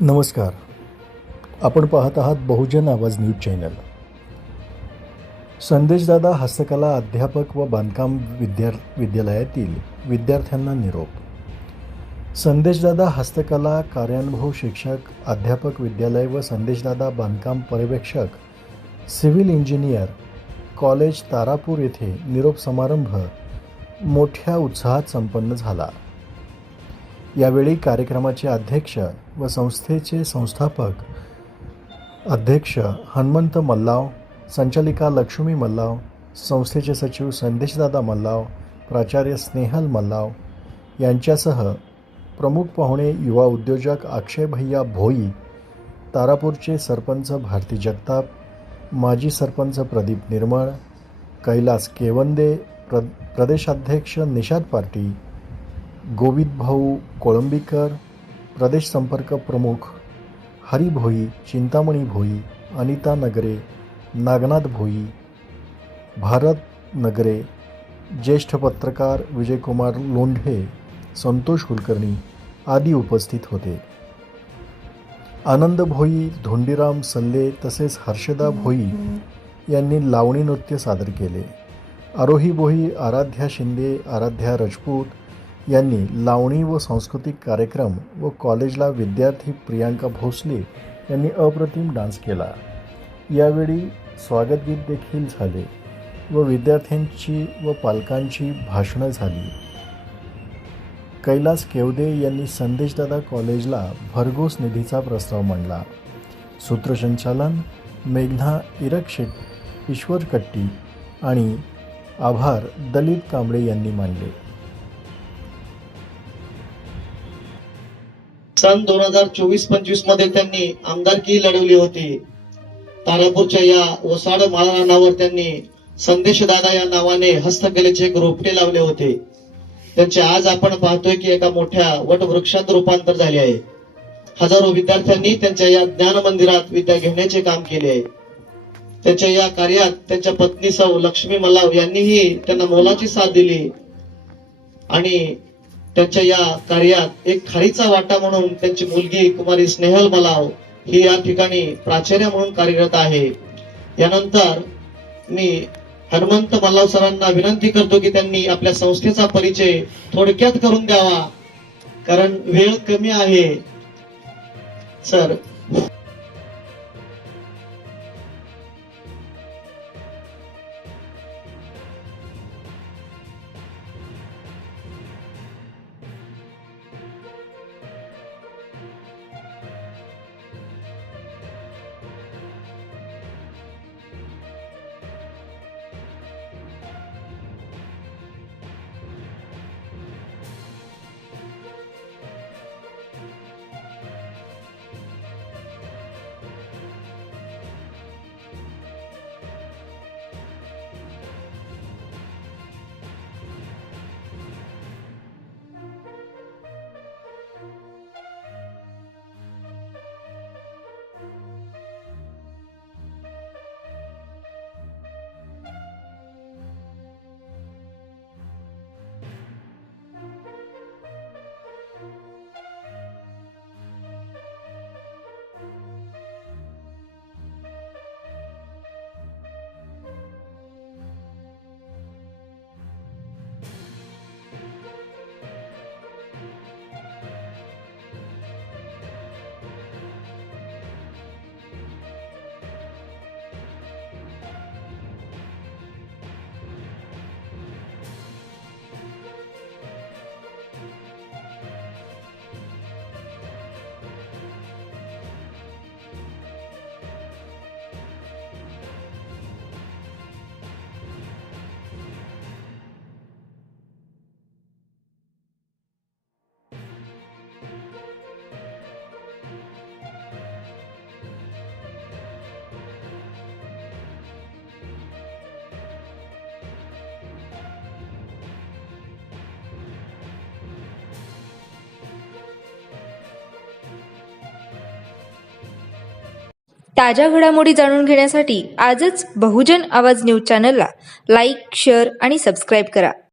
नमस्कार. आपण पाहत आहात बहुजन आवाज न्यूज चॅनल. संदेशदादा हस्तकला अध्यापक व बांधकाम विद्यालयातील विद्यार्थ्यांना निरोप. संदेशदादा हस्तकला कार्यानुभव शिक्षक अध्यापक विद्यालय व संदेशदादा बांधकाम पर्यवेक्षक सिव्हिल इंजिनियर कॉलेज तारापूर येथे निरोप समारंभ मोठ्या उत्साहात संपन्न झाला. यावेळी कार्यक्रमाचे अध्यक्ष व संस्थेचे संस्थापक अध्यक्ष हनुमंत मल्लाव, संचालिका लक्ष्मी मल्लाव, संस्थेचे सचिव संदेशदादा मल्लाव, प्राचार्य स्नेहल मल्लाव यांच्यासह प्रमुख पाहुणे युवा उद्योजक अक्षय भैया भोई, तारापूरचे सरपंच भारती जगताप, माजी सरपंच प्रदीप निर्मळ, कैलास केवंदे, प्रदेशाध्यक्ष निषाद पार्टी, गोविंद भाऊ कोळंबीकर, प्रदेश संपर्क प्रमुख हरी भोई, चिंतामणी भोई, अनिता नगरे, नागनाथ भोई, भारत नगरे, ज्येष्ठ पत्रकार विजयकुमार लोंढे, संतोष कुलकर्णी आदी उपस्थित होते. आनंद भोई, धोंडीराम सल्ले तसेच हर्षदा भोई यांनी लावणी नृत्य सादर केले. आरोही भोई, आराध्या शिंदे, आराध्या राजपूत यांनी लावणी व सांस्कृतिक कार्यक्रम व कॉलेजला विद्यार्थी प्रियांका भोसले यांनी अप्रतिम डान्स केला. यावेळी स्वागतगीत देखील झाले व विद्यार्थ्यांची व पालकांची भाषणं झाली. कैलास केवदे यांनी संदेशदादा कॉलेजला भरघोस निधीचा प्रस्ताव मांडला. सूत्रसंचालन मेघना इरकशेट, ईश्वर कट्टी आणि आभार दलित कांबळे यांनी मानले. सन 2024-25 मध्ये त्यांनी आमदारकी लढवली होती. तारापूरच्या या ओसाड माळरानावर त्यांनी संदेशदादा या नावाने हस्तकलेचे एक रोपटे लावले होते. त्यांचे आज आपण पाहतोय की एका मोठ्या वटवृक्षात रूपांतर झाले आहे. हजारो विद्यार्थ्यांनी त्यांच्या या ज्ञान मंदिरात विद्या घेण्याचे काम केले आहे. त्यांच्या या कार्यात त्यांच्या पत्नी सौ लक्ष्मी मल्लाव यांनीही त्यांना मोलाची साथ दिली आणि त्यांच्या या कार्यात एक खारीचा वाटा म्हणून त्यांची मुलगी कुमारी स्नेहल मल्लाव ही या ठिकाणी प्राचार्य म्हणून कार्यरत आहे. यानंतर मी हनुमंत मल्लाव सरांना विनंती करतो की त्यांनी आपल्या संस्थेचा परिचय थोडक्यात करून द्यावा, कारण वेळ कमी आहे. सर. ताज्या घडामोडी जाणून घेण्यासाठी आजच बहुजन आवाज न्यूज चॅनलला लाईक, शेअर आणि सबस्क्राईब करा.